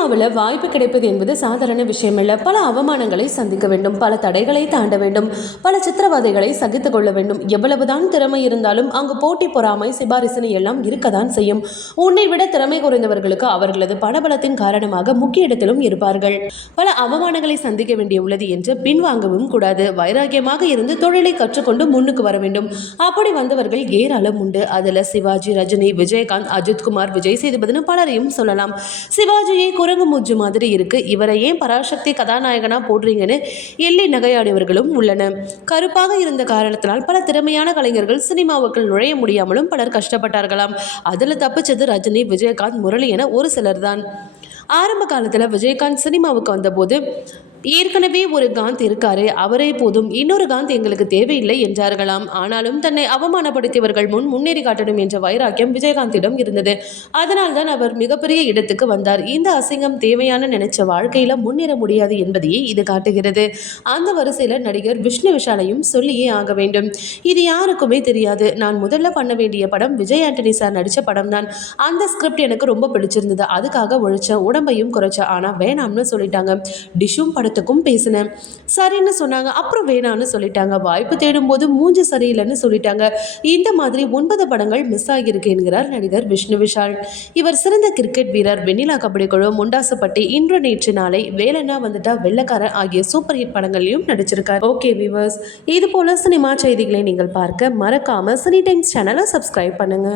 சினிமாவில் வாய்ப்பு கிடைப்பது என்பது சாதாரண விஷயமல்ல. பல அவமானங்களை சந்திக்க வேண்டும், பல தடைகளை தாண்ட வேண்டும், பல சித்திரவதைகளை சகித்துக் கொள்ள வேண்டும். எவ்வளவுதான் திறமை இருந்தாலும் அங்கு போட்டி பொறாமை சிபாரிசனை எல்லாம் இருக்கத்தான் செய்யும். உன்னை விட திறமை குறைந்தவர்களுக்கு அவர்களது பணபலத்தின் காரணமாக முக்கிய இடத்திலும் இருப்பார்கள். பல அவமானங்களை சந்திக்க வேண்டியுள்ளது என்று பின்வாங்கவும் கூடாது. வைராகியமாக இருந்து தொழிலை கற்றுக்கொண்டு முன்னுக்கு வர வேண்டும். அப்படி வந்தவர்கள் ஏராளம் உண்டு. அதுல சிவாஜி, ரஜினி, விஜயகாந்த், அஜித்குமார், விஜய் சேதுபதினு பலரையும் சொல்லலாம். சிவாஜியை குரங்கு மூச்சு மாதிரி இருக்கு, இவரை ஏன் பராசக்தி கதாநாயகனா போடுறீங்கன்னு எள்ளி நகையாடியவர்களும் உள்ளன. கருப்பாக இருந்த காரணத்தினால் பல திறமையான கலைஞர்கள் சினிமாவுக்குள் நுழைய முடியாமலும் பலர் கஷ்டப்பட்டார்களாம். அதுல தப்பிச்சது ரஜினி, விஜயகாந்த், முரளி என ஒரு சிலர் தான். ஆரம்ப காலத்துல விஜயகாந்த் சினிமாவுக்கு வந்தபோது ஏற்கனவே ஒரு காந்த் இருக்காரு, அவரே போதும், இன்னொரு காந்த் எங்களுக்கு தேவையில்லை என்றார்களாம். ஆனாலும் தன்னை அவமானப்படுத்தியவர்கள் முன் முன்னேறி காட்டணும் என்ற வைராக்கியம் விஜயகாந்திடம் இருந்தது. அதனால்தான் அவர் மிகப்பெரிய இடத்துக்கு வந்தார். இந்த அசிங்கம் தேவையான நினைச்ச வாழ்க்கையில முன்னேற முடியாது என்பதையே இது காட்டுகிறது. அந்த வரிசையில நடிகர் விஷ்ணு விஷாலையும் சொல்லியே ஆக வேண்டும். இது யாருக்குமே தெரியாது. நான் முதல்ல பண்ண வேண்டிய படம் விஜய் ஆண்டனி சார் நடிச்ச படம் தான். அந்த ஸ்கிரிப்ட் எனக்கு ரொம்ப பிடிச்சிருந்தது, அதுக்காக உழைச்ச, உடம்பையும் குறைச்ச. ஆனா வேணாம்னு சொல்லிட்டாங்க. டிஷும் படத்துக்கும் பேசினேன், சரின்னு சொன்னாங்க. அப்புறம் வேணான்னு சொல்லிட்டாங்க. வாய்ப்பு தேடும் போது மூஞ்சி சரியில்லைன்னு சொல்லிட்டாங்க. இந்த மாதிரி 9 படங்கள் மிஸ் ஆகியிருக்கு என்கிறார் நடிகர் விஷ்ணு விஷால். இவர் சிறந்த கிரிக்கெட் வீரர், வெண்ணிலா கபடி குழு, முண்டாசுப்பட்டி, இன்று நேற்று நாளை, வேலனா வந்துட்டா, வெள்ளக்காரன் ஆகிய சூப்பர் ஹிட் படங்களையும் நடிச்சிருக்கார். ஓகே வியூவர்ஸ், இது போல சினிமா செய்திகளை நீங்கள் பார்க்க மறக்காம சினி டைம்ஸ் சேனலை சப்ஸ்கிரைப் பண்ணுங்க.